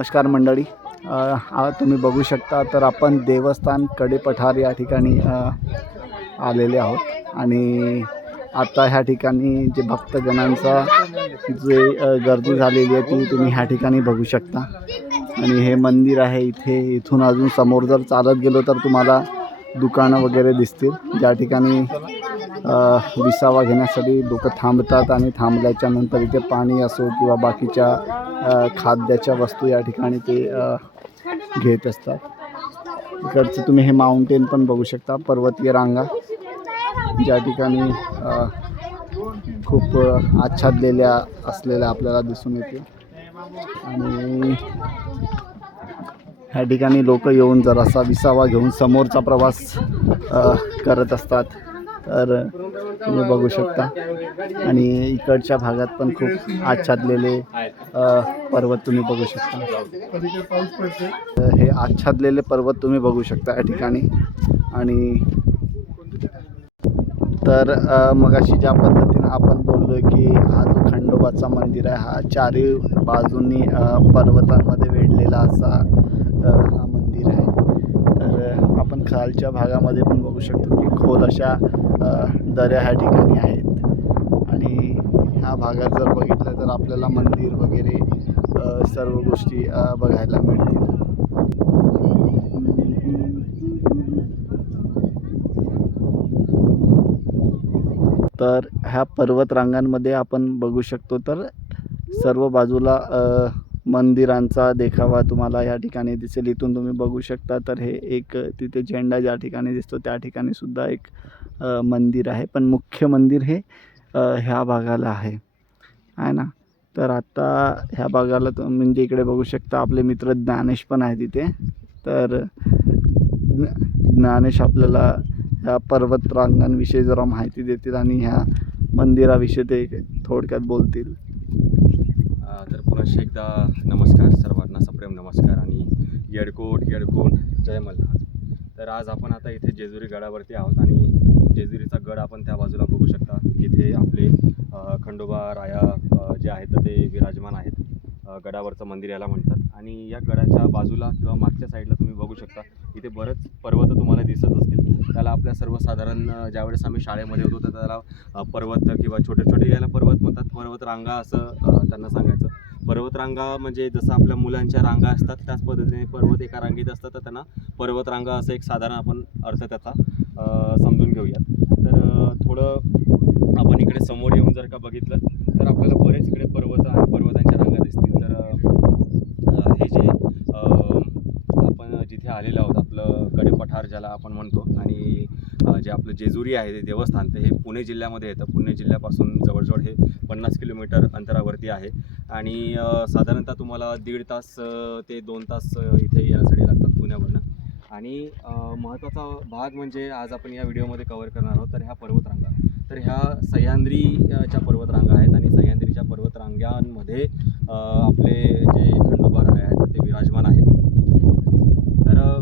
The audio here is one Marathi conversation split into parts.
नमस्कार मंडळी. तुम्ही बघू शकता तर आपण देवस्थान कडेपठार या ठिकाणी आलेले आहोत. आणि आता ह्या ठिकाणी जे भक्तजनांचा जे गर्दी झालेली आहे ती तुम्ही ह्या ठिकाणी बघू शकता. आणि हे मंदिर आहे इथे इथून अजून समोर जर चालत गेलो तर तुम्हाला दुकानं वगैरे दिसतील. ज्या ठिकाणी विसावा घेण्यासाठी लोक थांबतात आणि थांबल्याच्या नंतर इथे पाणी असो किंवा बाकीच्या खाद्याच्या वस्तू या ठिकाणी ते घेत असतात. इकडचं तुम्ही हे माउंटेन पण बघू शकता पर्वतीय रांगा ज्या ठिकाणी खूप आच्छादलेल्या असलेल्या आपल्याला दिसून येतील. आणि ह्या ठिकाणी लोक येऊन जरासा विसावा घेऊन समोरचा प्रवास करत असतात. तर तुम्ही बघू शकता. आणि इकडच्या भागात पण खूप आच्छादलेले पर्वत तुम्ही बघू शकता. हे आच्छादलेले पर्वत तुम्ही बघू शकता या ठिकाणी. आणि तर मगाशी ज्या पद्धतीनं आपण बोललो की हा जो खंडोबाचा मंदिर आहे हा चारी बाजूंनी पर्वतांमध्ये वेढलेला असा हा मंदिर आहे. आपण खालच्या भागामध्ये पण बघू शकतो की खोल अशा दऱ्या ह्या ठिकाणी आहेत. आणि ह्या भागात जर बघितलं तर आपल्याला मंदिर वगैरे सर्व गोष्टी बघायला मिळतील. तर ह्या पर्वत रांगांमध्ये आपण बघू शकतो तर सर्व बाजूला मंदिरांचा देखावा तुम्हाला या ठिकाणी दिसेल. इथून तुम्ही बघू शकता तर हे एक तिथे झेंडा ज्या ठिकाणी दिसतो त्या ठिकाणी सुद्धा एक मंदिर आहे. पण मुख्य मंदिर हे ह्या भागाला आहे. आहे ना? तर आता ह्या भागाला तुम्ही म्हणजे इकडे बघू शकता आपले मित्र ज्ञानेश पण आहे तिथे. तर ज्ञानेश आपल्याला ह्या पर्वत रांगांविषयी जरा माहिती देतील आणि ह्या मंदिराविषयी ते थोडक्यात बोलतील. अ, पुन्हा एकदा. नमस्कार सर्वांना सप्रेम नमस्कार आणि येडकोट येडकोट. जय मल्हार. तर आज आपण आता इथे जेजुरी गडावरती आहोत आणि जेजुरीचा गड आपण त्या बाजूला बघू शकता. इथे आपले खंडोबा राया जे आहेत ते विराजमान आहेत. गडावरचं मंदिर याला म्हणतात. आणि या गडाच्या बाजूला किंवा मागच्या साईडला तुम्ही बघू शकता. इथे बरंच पर्वत तुम्हाला दिसत असतील. त्याला आपल्या सर्वसाधारण ज्यावेळेस आम्ही शाळेमध्ये होतो तर त्याला पर्वत किंवा छोटे छोटे याला पर्वत म्हणतात. पर्वत रांगा असं त्यांना सांगायचं. पर्वतरांगा म्हणजे जसं आपल्या मुलांच्या रांगा असतात त्याच पद्धतीने पर्वत एका रांगेत असतात तर त्यांना पर्वतरांगा असं एक साधारण आपण अर्थ त्याचा समजून घेऊयात. तर थोडं आपण इकडे समोर येऊन जर का बघितलं तर आपल्याला बरेच इकडे पर्वत आणि पर्वतांच्या रांगा दिसतील. तर हे जे आपण जिथे आलेलं आहोत आपलं कडेपठार ज्याला आपण म्हणतो आणि जे आपलं जेजुरी आहे ते देवस्थान ते हे पुणे जिल्ह्यामध्ये येतं. पुणे जिल्ह्यापासून जवळजवळ हे पन्नास किलोमीटर अंतरावरती आहे. आणि साधारणतः तुम्हाला दीड तास ते दोन तास इथे येण्यासाठी लागतात पुण्यावरनं. आणि महत्त्वाचा भाग म्हणजे आज आपण या व्हिडिओमध्ये कवर करणार आहोत तर ह्या पर्वतरांगा. तर ह्या सह्याद्रीच्या पर्वतरांगा आहेत आणि सह्याद्रीच्या पर्वतरांगांमध्ये आपले जे खंडोबाराय आहेत ते विराजमान आहेत तर अ,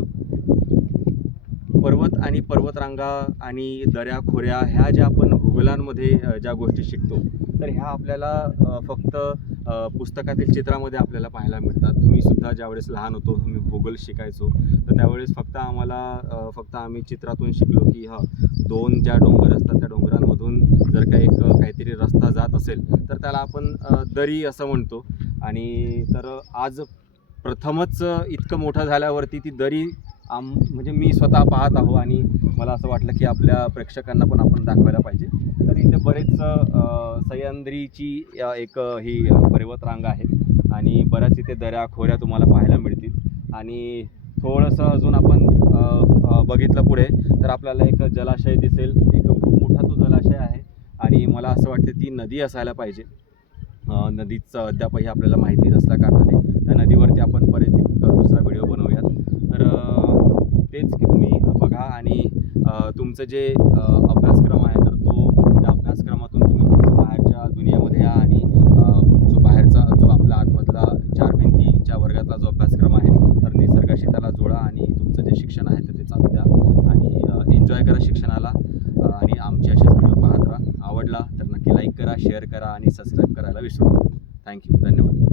पर्वत आणि पर्वतरांगा आणि दऱ्या खोऱ्या ह्या ज्या आपण भूगोलांमध्ये ज्या गोष्टी शिकतो तर ह्या आपल्याला फक्त पुस्तकातील चित्रामध्ये आपल्याला पाहायला मिळतात. मी सुद्धा ज्यावेळेस लहान होतो मी भूगोल शिकायचो तर त्यावेळेस फक्त आम्हाला फक्त आम्ही चित्रातून शिकलो की हा दोन ज्या डोंगर असतात त्या डोंगरांमधून जर का एक काहीतरी रस्ता जात असेल तर त्याला आपण दरी असं म्हणतो. आणि तर आज प्रथमच इतकं मोठं झाल्यावरती ती दरी आम म्हणजे मी स्वतः पाहत आहो आणि मला असं वाटलं की आपल्या प्रेक्षकांना पण आपण दाखवायला पाहिजे. तर इथे बरेच सह्याद्रीची एक ही पर्वतरांग आहे आणि बऱ्याच इथे दऱ्या खोऱ्या तुम्हाला पाहायला मिळतील. आणि थोडंसं अजून आपण बघितलं पुढे तर आपल्याला एक जलाशय दिसेल. एक खूप मोठा तो जलाशय आहे आणि मला असं वाटतं ती नदी असायला पाहिजे. नदीचं अद्यापही आपल्याला माहिती नसल्या कारणाने. त्या नदीवरती आपण परत दुसरा व्हिडिओ बनवूयात तर अ, तेच की तुम्ही बघा आणि अ, तुमचं जे अभ्यासक्रम आहे तर तो त्या अभ्यासक्रमातून तुम्ही थोडंसं बाहेरच्या दुनियामध्ये या आणि जो बाहेरचा जो आपला आतमधला चार भिंतीच्या वर्गातला जो अभ्यासक्रम आहे तर निसर्गाशी त्याला जोडा आणि तुमचं जे शिक्षण आहे तर ते चालू द्या. आणि एन्जॉय करा शिक्षणाला. आणि आमचे असेच व्हिडिओ पाहत राहा. आवडला तर नक्की लाईक करा शेअर करा आणि सबस्क्राईब करायला विसरू नका. थँक्यू धन्यवाद.